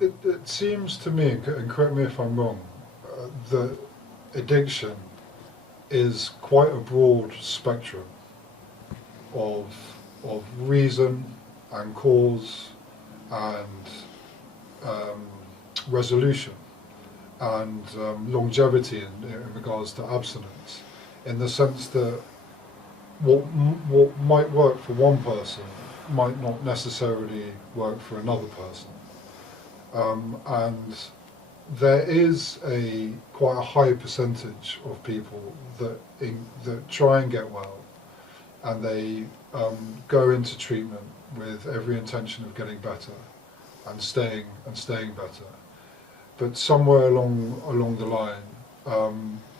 It seems to me, and correct me if I'm wrong, that addiction is quite a broad spectrum of reason and cause and resolution and longevity in regards to abstinence, in the sense that what might work for one person might not necessarily work for another person. And there is quite a high percentage of people that try and get well, and they go into treatment with every intention of getting better and staying better. But somewhere along the line,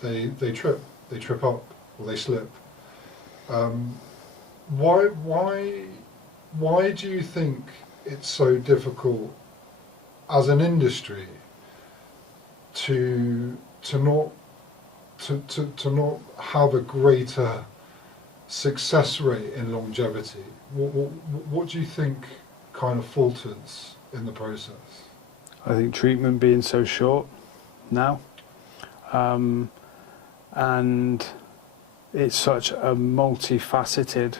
they trip up, or they slip. Why do you think it's so difficult as an industry to not have a greater success rate in longevity? What do you think kind of falters in the process? I think treatment being so short now, and it's such a multifaceted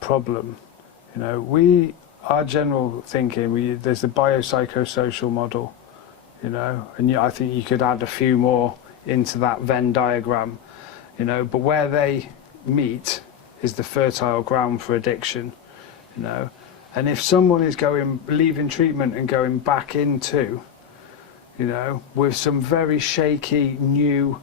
problem. You know, our general thinking, there's the biopsychosocial model, you know, and I think you could add a few more into that Venn diagram, you know, but where they meet is the fertile ground for addiction, you know. And if someone is leaving treatment and going back into, you know, with some very shaky new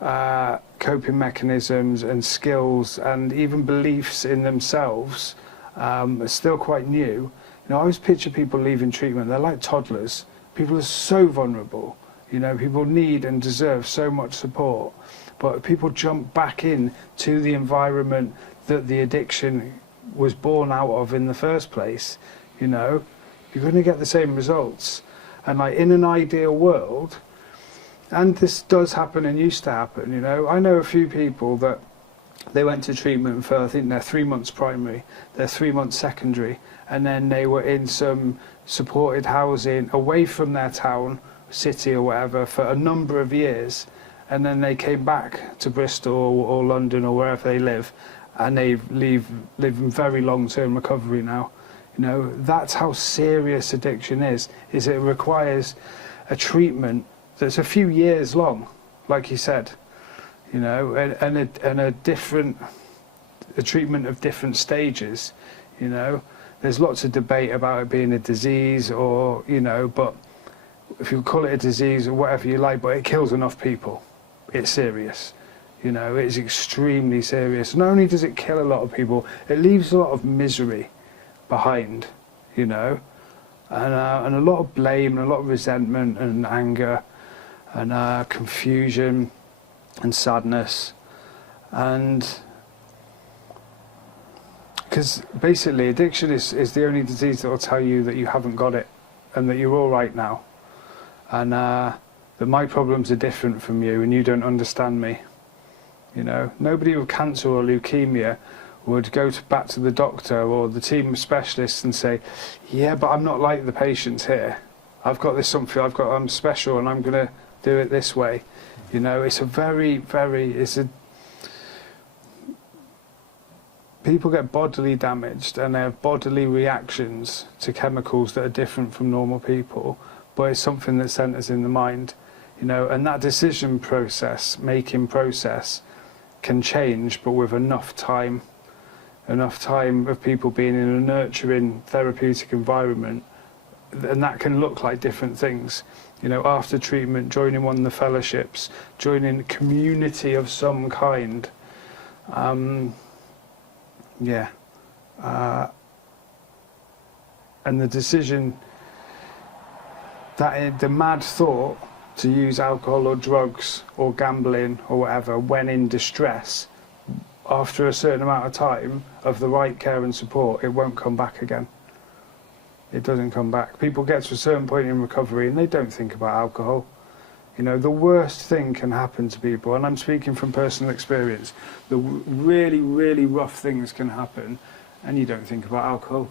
coping mechanisms and skills and even beliefs in themselves, are still quite new. You know, I always picture people leaving treatment, they're like toddlers. People are so vulnerable, you know, people need and deserve so much support, but people jump back in to the environment that the addiction was born out of in the first place, you know, you're going to get the same results. And like in an ideal world, and this does happen and used to happen, you know, I know a few people that they went to treatment for, I think, their 3 months primary, their 3 months secondary, and then they were in some supported housing away from their town, city or whatever for a number of years, and then they came back to Bristol or London or wherever they live, and they live in very long-term recovery now. You know, that's how serious addiction is it requires a treatment that's a few years long, like you said, you know, and a treatment of different stages, you know. There's lots of debate about it being a disease or, you know, but if you call it a disease or whatever you like, but it kills enough people, it's serious. You know, it's extremely serious. Not only does it kill a lot of people, it leaves a lot of misery behind, you know, and a lot of blame and a lot of resentment and anger and confusion and sadness. And because basically addiction is the only disease that will tell you that you haven't got it and that you're all right now, and that my problems are different from you and you don't understand me. You know, nobody with cancer or leukemia would go back to the doctor or the team of specialists and say, yeah, but I'm not like the patients here. I've got this something, I'm special and I'm going to do it this way. You know, it's a people get bodily damaged and they have bodily reactions to chemicals that are different from normal people, but it's something that centers in the mind, you know, and that decision process, making process, can change, but with enough time of people being in a nurturing therapeutic environment, and that can look like different things. You know, after treatment, joining one of the fellowships, joining a community of some kind. And the decision, the mad thought to use alcohol or drugs or gambling or whatever when in distress, after a certain amount of time of the right care and support, it won't come back again. It doesn't come back. People get to a certain point in recovery and they don't think about alcohol. You know, the worst thing can happen to people, and I'm speaking from personal experience, the really, really rough things can happen and you don't think about alcohol.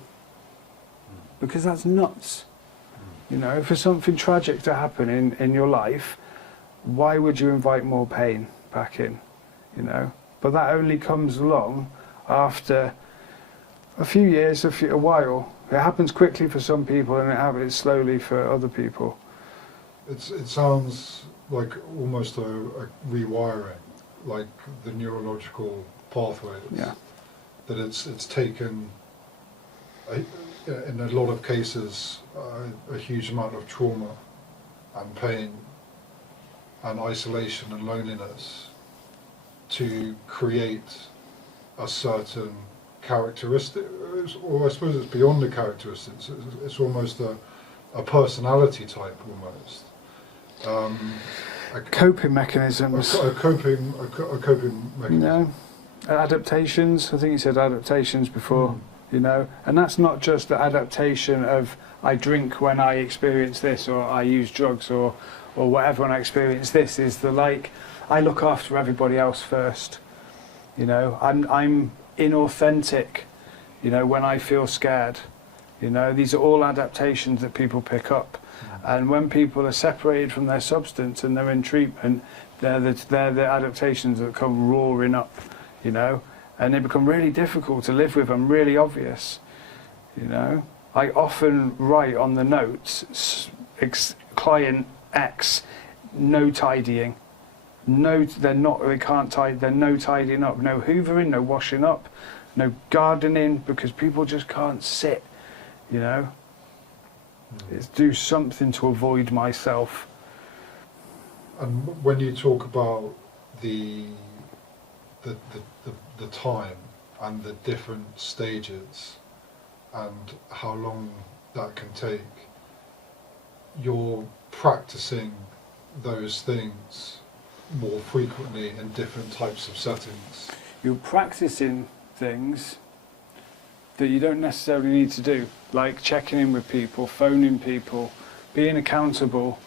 Because that's nuts. You know, for something tragic to happen in your life, why would you invite more pain back in? You know, but that only comes along after a few years, a while. It happens quickly for some people and it happens slowly for other people. It sounds like almost a rewiring, like the neurological pathways. Yeah. That it's taken, in a lot of cases, a huge amount of trauma and pain and isolation and loneliness to create a certain characteristic, or I suppose it's beyond the characteristics, it's almost a personality type almost. Coping mechanisms. A coping mechanism. No. Adaptations, I think you said adaptations before, you know, and that's not just the adaptation of I drink when I experience this, or I use drugs, or whatever when I experience this, is the like, I look after everybody else first, you know, I'm inauthentic, you know, when I feel scared, you know, these are all adaptations that people pick up. And when people are separated from their substance and they're in treatment, they're the adaptations that come roaring up, you know, and they become really difficult to live with and really obvious, you know. I often write on the notes, client X, no tidying. No, they're no tidying up, no hoovering, no washing up, no gardening, because people just can't sit, you know. It's do something to avoid myself. And when you talk about the time and the different stages and how long that can take, you're practicing those things more frequently in different types of settings. You're practicing things that you don't necessarily need to do, like checking in with people, phoning people, being accountable,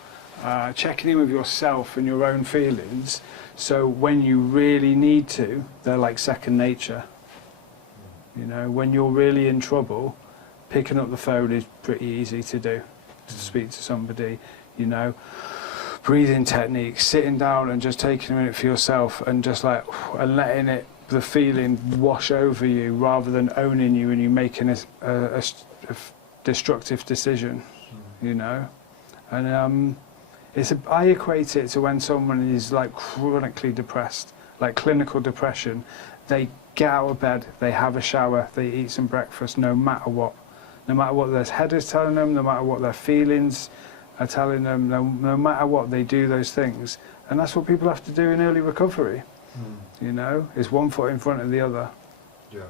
checking in with yourself and your own feelings, so when you really need to, they're like second nature. You know, when you're really in trouble, picking up the phone is pretty easy to do, to speak to somebody, you know. Breathing techniques, sitting down and just taking a minute for yourself and just like, and letting it, the feeling wash over you rather than owning you and you making a destructive decision, you know. And I equate it to when someone is like chronically depressed, like clinical depression. They get out of bed, they have a shower, they eat some breakfast, no matter what their head is telling them, no matter what their feelings are telling them, no matter what, they do those things. And that's what people have to do in early recovery, you know, is one foot in front of the other. Yeah.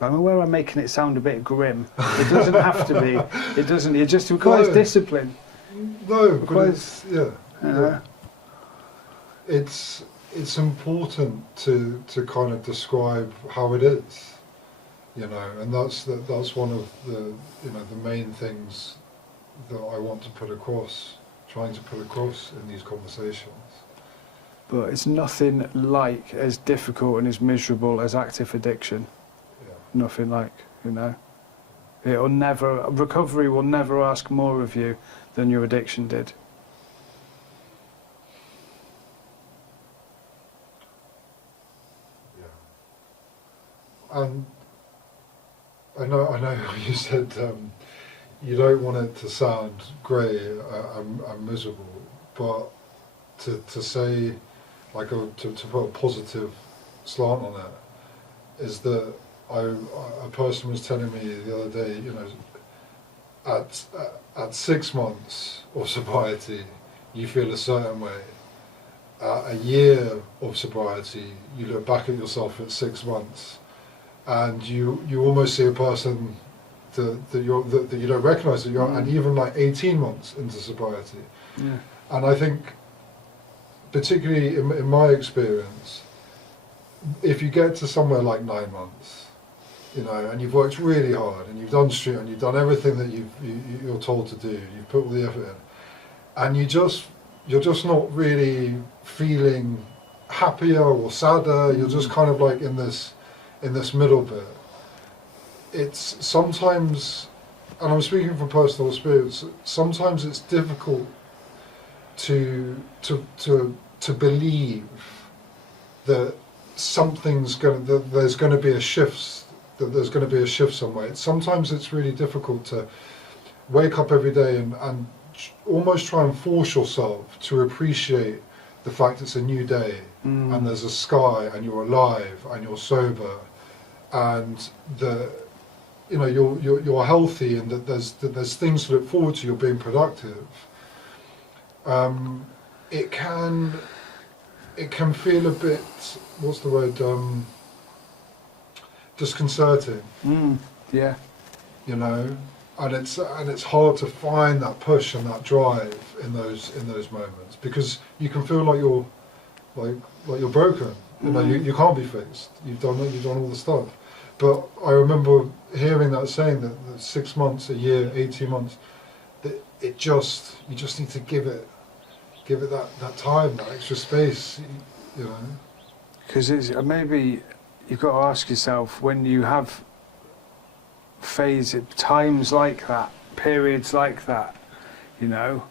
I'm aware I'm making it sound a bit grim. It doesn't have to be. It doesn't. It just requires discipline. No, but it's, you know. It's important to kind of describe how it is, you know, and that's one of the, you know, the main things that I want to put across, trying to put across in these conversations. But it's nothing like as difficult and as miserable as active addiction. Yeah. Nothing like, you know. Recovery will never ask more of you than your addiction did. And I know you said you don't want it to sound grey and miserable, but to say, like, to put a positive slant on it, is that a person was telling me the other day, you know, at 6 months of sobriety, you feel a certain way. A year of sobriety, you look back at yourself at 6 months, and you almost see a person that you don't recognise that you're, and even like 18 months into sobriety. Yeah. And I think, particularly in my experience, if you get to somewhere like 9 months, you know, and you've worked really hard, and you've done street, and you've done everything that you're told to do, you've put all the effort in, and you're just not really feeling happier or sadder. You're just kind of like in this middle bit. It's sometimes and I'm speaking from personal experience, sometimes it's difficult to believe that there's going to be a shift, that there's going to be a shift somewhere. Sometimes it's really difficult to wake up every day and almost try and force yourself to appreciate the fact it's a new day, and there's a sky, and you're alive, and you're sober, and you're healthy, and that there's things to look forward to. You're being productive. It can feel a bit, what's the word, disconcerting. Yeah. You know, and it's hard to find that push and that drive in those moments, because you can feel like you're broken. You know, you can't be fixed. You've done all the stuff. But I remember hearing that saying that 6 months, a year, 18 months, that you just need to give it that time, that extra space, you know. Because maybe you've got to ask yourself, when you have times like that, periods like that, you know,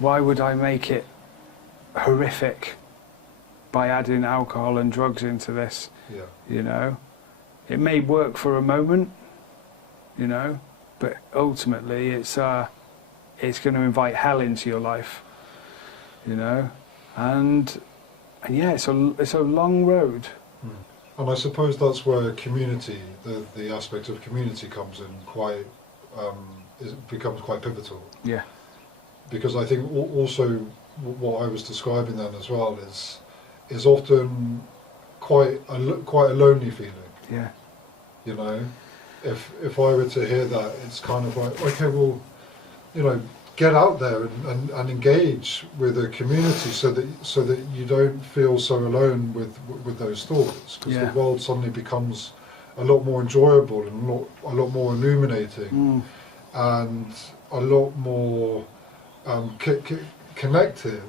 why would I make it horrific by adding alcohol and drugs into this? Yeah. You know, it may work for a moment, you know, but ultimately it's going to invite hell into your life, you know, and yeah, it's a long road. And I suppose that's where community, the aspect of community comes in becomes quite pivotal. Yeah. Because I think also what I was describing then as well is often quite a lonely feeling. Yeah. You know, if I were to hear that, it's kind of like, okay, well, you know, get out there and engage with a community so that you don't feel so alone with those thoughts, because the world suddenly becomes a lot more enjoyable and a lot more illuminating and a lot more connective.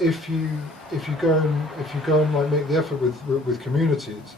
If you go and like make the effort with communities,